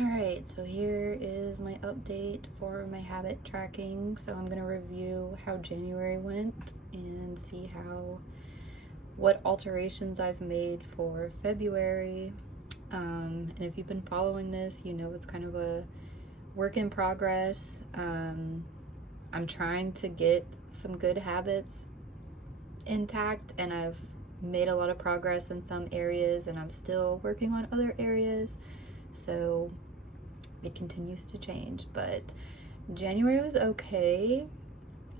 Alright, so here is my update for my habit tracking. So I'm going to review how January went and see what alterations I've made for February. And if you've been following this, you know it's kind of a work in progress. I'm trying to get some good habits intact, and I've made a lot of progress in some areas, and I'm still working on other areas. So it continues to change, but January was okay,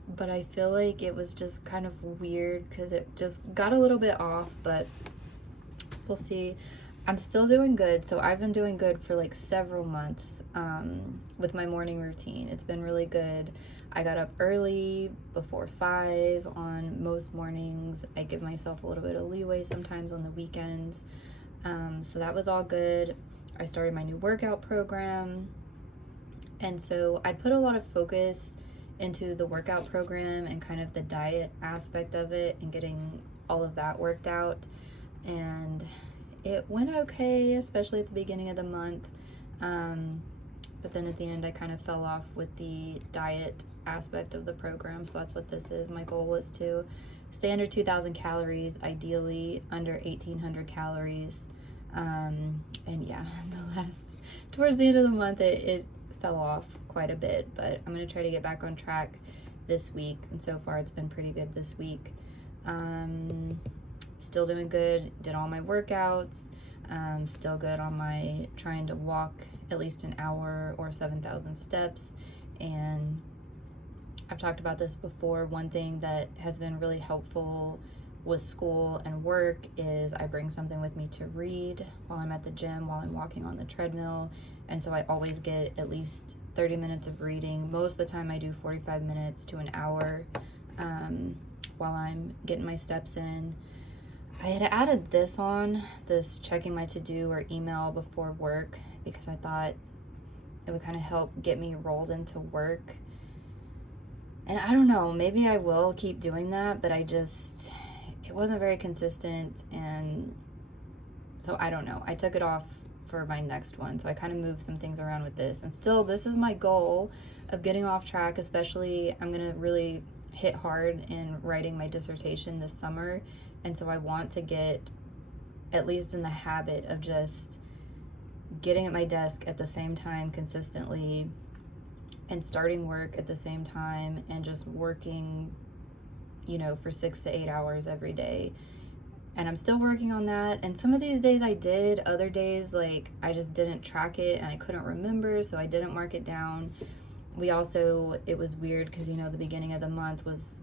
but I feel like it was just kind of weird because it just got a little bit off, but we'll see. I'm still doing good. So I've been doing good for like several months with my morning routine. It's been really good. I got up early, before 5 on most mornings. I give myself a little bit of leeway sometimes on the weekends. So that was all good. I started my new workout program, and so I put a lot of focus into the workout program and kind of the diet aspect of it and getting all of that worked out, and it went okay, especially at the beginning of the month, but then at the end I kind of fell off with the diet aspect of the program. So that's what this is. My goal was to stay under 2,000 calories, ideally under 1,800 calories. And yeah, towards the end of the month, it fell off quite a bit, but I'm going to try to get back on track this week. And so far it's been pretty good this week. Still doing good. Did all my workouts. Still good on my trying to walk at least an hour or 7,000 steps. And I've talked about this before. One thing that has been really helpful with school and work is I bring something with me to read while I'm at the gym, while I'm walking on the treadmill. And so I always get at least 30 minutes of reading. Most of the time I do 45 minutes to an hour while I'm getting my steps in. I had added this checking my to-do or email before work because I thought it would kind of help get me rolled into work. And I don't know, maybe I will keep doing that, but it wasn't very consistent, and so I don't know. I took it off for my next one, so I kind of moved some things around with this. And still, this is my goal of getting off track, especially I'm going to really hit hard in writing my dissertation this summer, and so I want to get at least in the habit of just getting at my desk at the same time consistently and starting work at the same time and just working, for 6 to 8 hours every day. And I'm still working on that. And some of these days I did, other days like I just didn't track it and I couldn't remember, so I didn't mark it down. It was weird because the beginning of the month was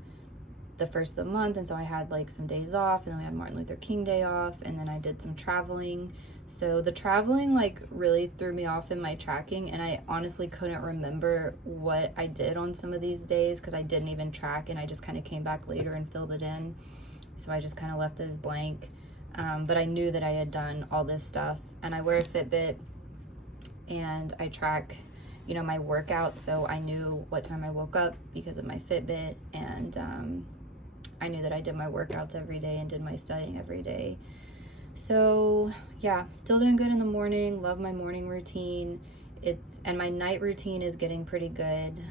the first of the month, and so I had like some days off, and then we had Martin Luther King Day off, and then I did some traveling. So the traveling like really threw me off in my tracking, and I honestly couldn't remember what I did on some of these days because I didn't even track, and I just kind of came back later and filled it in. So I just kind of left this blank. But I knew that I had done all this stuff, and I wear a Fitbit and I track, my workouts. So I knew what time I woke up because of my Fitbit, and I knew that I did my workouts every day and did my studying every day. So yeah, still doing good in the morning. Love my morning routine. And my night routine is getting pretty good.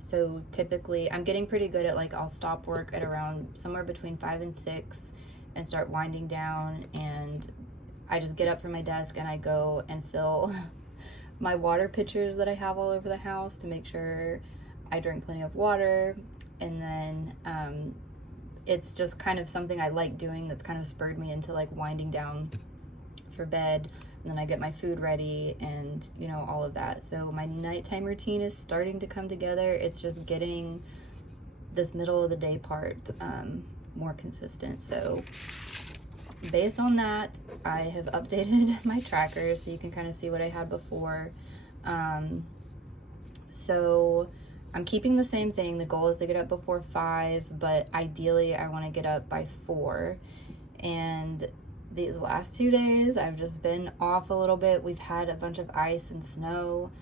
So typically I'm getting pretty good at I'll stop work at around somewhere between 5 and 6 and start winding down, and I just get up from my desk and I go and fill my water pitchers that I have all over the house to make sure I drink plenty of water. And then it's just kind of something I like doing that's kind of spurred me into winding down for bed. And then I get my food ready and all of that. So my nighttime routine is starting to come together. It's just getting this middle of the day part more consistent. So based on that, I have updated my tracker so you can kind of see what I had before. So I'm keeping the same thing. The goal is to get up before 5, but ideally I want to get up by 4. And these last 2 days I've just been off a little bit. We've had a bunch of ice and snow,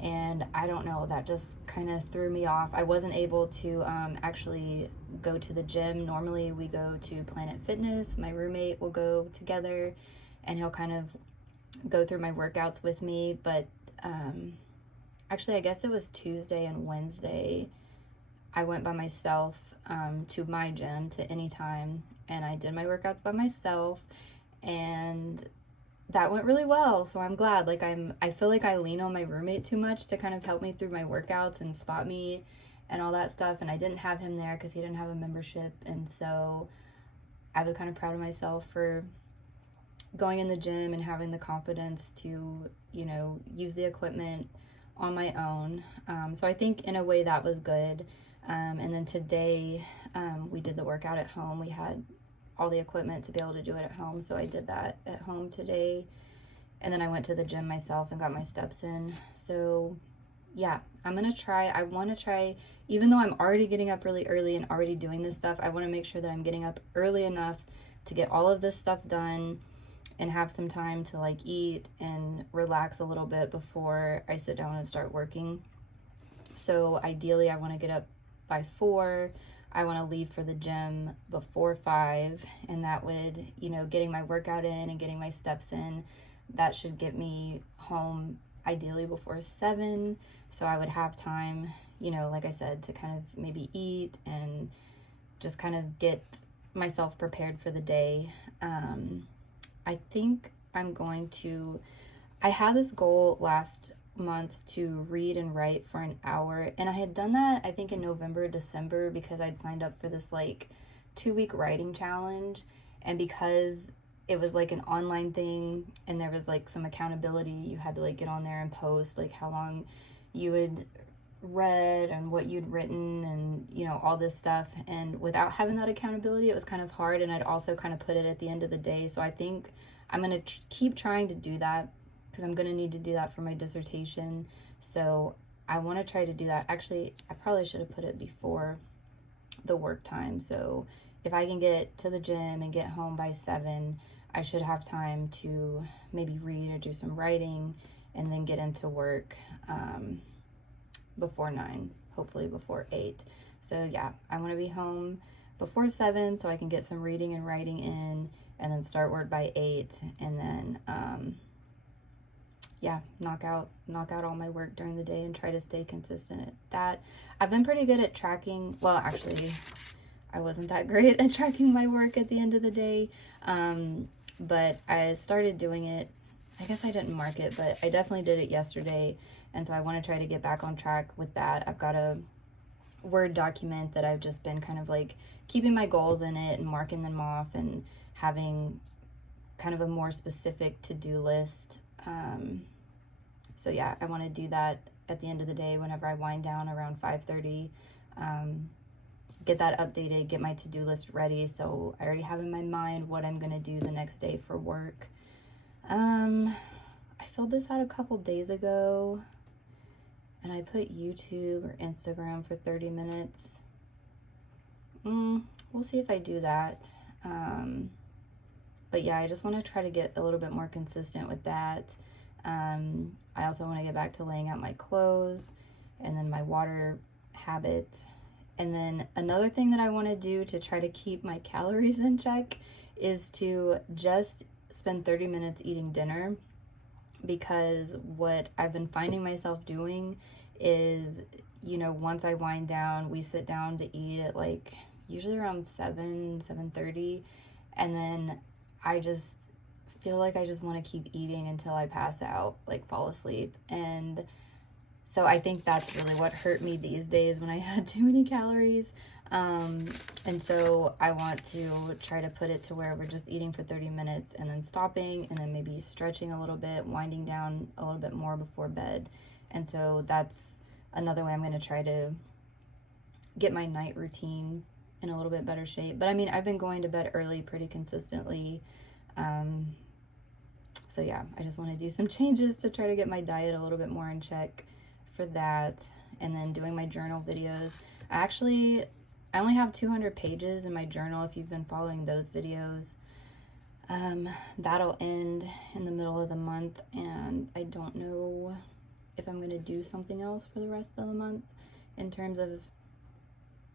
and I don't know, that just kind of threw me off. I wasn't able to actually go to the gym. Normally we go to Planet Fitness. My roommate will go together, and he'll kind of go through my workouts with me, but actually I guess it was Tuesday and Wednesday I went by myself to my gym to Anytime, and I did my workouts by myself, and that went really well. So I'm glad. Like I feel like I lean on my roommate too much to kind of help me through my workouts and spot me and all that stuff, and I didn't have him there because he didn't have a membership, and so I was kind of proud of myself for going in the gym and having the confidence to, you know, use the equipment on my own. So I think in a way that was good. And then today we did the workout at home. We had all the equipment to be able to do it at home, so I did that at home today. And then I went to the gym myself and got my steps in. So yeah, I want to try, even though I'm already getting up really early and already doing this stuff, I want to make sure that I'm getting up early enough to get all of this stuff done and have some time to like eat and relax a little bit before I sit down and start working. So ideally I want to get up by 4. I want to leave for the gym before 5, and that would, you know, getting my workout in and getting my steps in, that should get me home ideally before 7. So I would have time, you know, like I said, to kind of maybe eat and just kind of get myself prepared for the day. I think I'm going to, I had this goal last month to read and write for an hour, and I had done that I think in November, December, because I'd signed up for this like 2-week writing challenge, and because it was like an online thing and there was like some accountability, you had to like get on there and post like how long you had read and what you'd written and, you know, all this stuff, and without having that accountability it was kind of hard, and I'd also kind of put it at the end of the day. So I think I'm going to keep trying to do that because I'm going to need to do that for my dissertation. So I want to try to do that. Actually, I probably should have put it before the work time. So if I can get to the gym and get home by 7, I should have time to maybe read or do some writing and then get into work before 9, hopefully before 8. So yeah, I want to be home before 7 so I can get some reading and writing in, and then start work by 8, and then yeah, knock out all my work during the day and try to stay consistent at that. I've been pretty good at tracking. Well, actually, I wasn't that great at tracking my work at the end of the day, but I started doing it. I guess I didn't mark it, but I definitely did it yesterday, and so I want to try to get back on track with that. I've got a Word document that I've just been kind of like keeping my goals in it and marking them off and having kind of a more specific to-do list. So yeah, I want to do that at the end of the day whenever I wind down around 5:30. Get that updated, get my to-do list ready, so I already have in my mind what I'm going to do the next day for work. I filled this out a couple days ago, and I put YouTube or Instagram for 30 minutes. We'll see if I do that. But yeah, I just want to try to get a little bit more consistent with that. I also want to get back to laying out my clothes and then my water habit. And then another thing that I want to do to try to keep my calories in check is to just spend 30 minutes eating dinner, because what I've been finding myself doing is, you know, once I wind down, we sit down to eat at like usually around 7:30, and then I just feel like I just want to keep eating until I pass out, like fall asleep. And so I think that's really what hurt me these days, when I had too many calories. And so I want to try to put it to where we're just eating for 30 minutes and then stopping, and then maybe stretching a little bit, winding down a little bit more before bed. And so that's another way I'm going to try to get my night routine in a little bit better shape. But I mean, I've been going to bed early pretty consistently. So yeah, I just want to do some changes to try to get my diet a little bit more in check for that. And then doing my journal videos. I only have 200 pages in my journal if you've been following those videos. That'll end in the middle of the month, and I don't know if I'm going to do something else for the rest of the month in terms of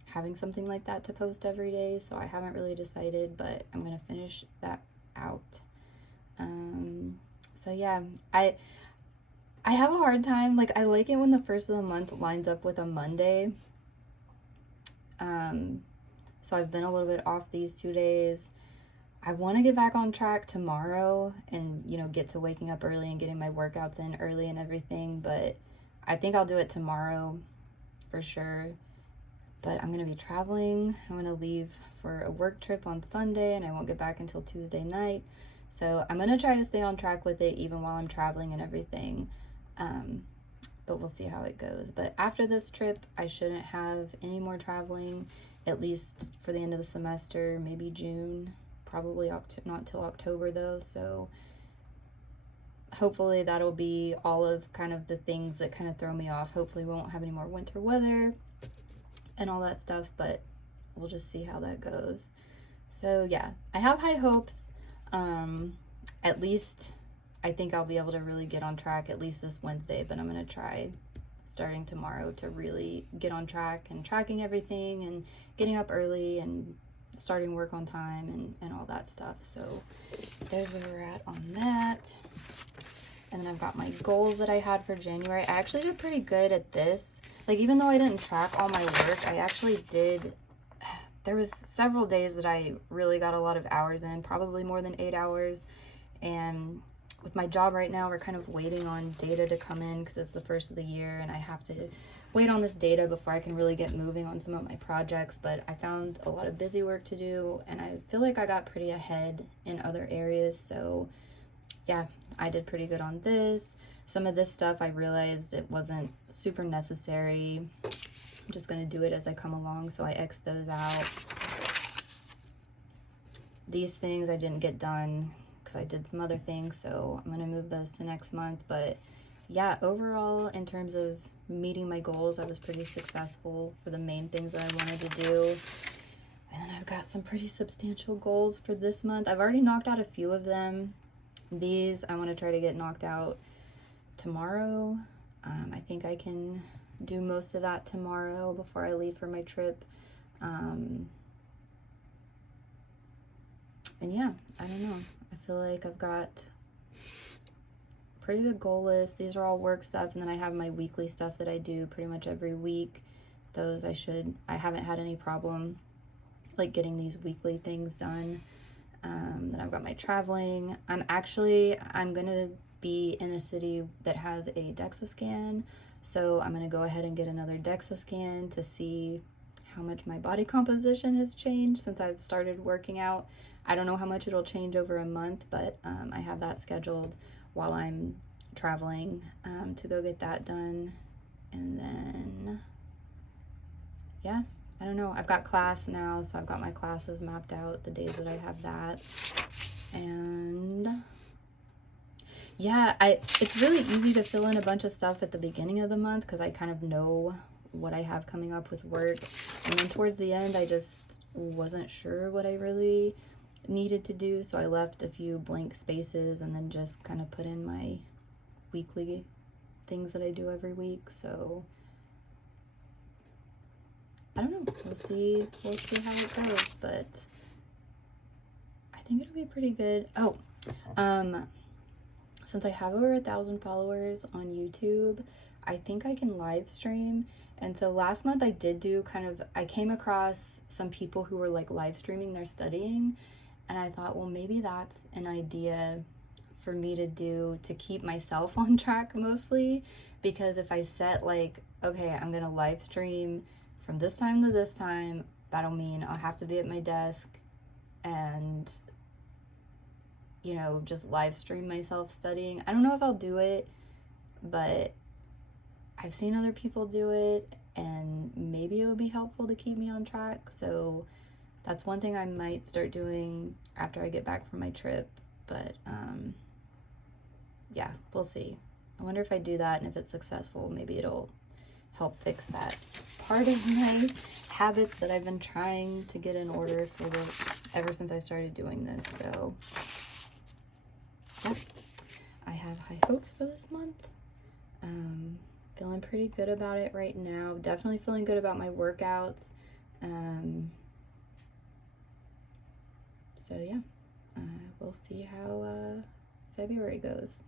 having something like that to post every day. So I haven't really decided, but I'm going to finish that out. So yeah, I have a hard time. Like, I like it when the first of the month lines up with a Monday. So I've been a little bit off these 2 days. I want to get back on track tomorrow and, you know, get to waking up early and getting my workouts in early and everything. But I think I'll do it tomorrow for sure. But I'm going to be traveling. I'm going to leave for a work trip on Sunday and I won't get back until Tuesday night. So I'm going to try to stay on track with it even while I'm traveling and everything. But we'll see how it goes. But after this trip, I shouldn't have any more traveling, at least for the end of the semester, maybe June, probably not till October though. So hopefully that'll be all of kind of the things that kind of throw me off. Hopefully we won't have any more winter weather and all that stuff, but we'll just see how that goes. So yeah, I have high hopes. At least I think I'll be able to really get on track at least this Wednesday, but I'm going to try starting tomorrow to really get on track and tracking everything and getting up early and starting work on time and all that stuff. So there's where we're at on that. And then I've got my goals that I had for January. I actually did pretty good at this. Like, even though I didn't track all my work, I actually did. There was several days that I really got a lot of hours in, probably more than 8 hours. And with my job right now, we're kind of waiting on data to come in because it's the first of the year and I have to wait on this data before I can really get moving on some of my projects. But I found a lot of busy work to do and I feel like I got pretty ahead in other areas. So yeah, I did pretty good on this. Some of this stuff I realized it wasn't super necessary. I'm just going to do it as I come along, so I X those out. These things I didn't get done because I did some other things, so I'm going to move those to next month. But yeah, overall, in terms of meeting my goals, I was pretty successful for the main things that I wanted to do. And then I've got some pretty substantial goals for this month. I've already knocked out a few of them. These I want to try to get knocked out tomorrow. I think I can do most of that tomorrow before I leave for my trip. And yeah, I don't know. I feel like I've got pretty good goal list. These are all work stuff, and then I have my weekly stuff that I do pretty much every week. Those I haven't had any problem like getting these weekly things done. Then I've got my traveling. I'm gonna be in a city that has a DEXA scan, so I'm gonna go ahead and get another DEXA scan to see how much my body composition has changed since I've started working out. I don't know how much it'll change over a month, but I have that scheduled while I'm traveling to go get that done. And then yeah, I don't know. I've got class now, so I've got my classes mapped out, the days that I have that. And yeah, it's really easy to fill in a bunch of stuff at the beginning of the month because I kind of know what I have coming up with work. And then towards the end, I just wasn't sure what I really needed to do, so I left a few blank spaces and then just kind of put in my weekly things that I do every week. So I don't know. We'll see how it goes, but I think it'll be pretty good. Oh, since I have over 1,000 followers on YouTube, I think I can live stream. And so last month I did do I came across some people who were like live streaming their studying, and I thought, well, maybe that's an idea for me to do to keep myself on track mostly, because if I set like, okay, I'm gonna live stream from this time to this time, that'll mean I'll have to be at my desk and, you know, just live stream myself studying. I don't know if I'll do it, but I've seen other people do it and maybe it would be helpful to keep me on track. So that's one thing I might start doing after I get back from my trip. But yeah, we'll see. I wonder if I do that and if it's successful, maybe it'll help fix that part of my habits that I've been trying to get in order ever since I started doing this. So yeah, I have high hopes for this month. Feeling pretty good about it right now. Definitely feeling good about my workouts. So yeah, we'll see how February goes.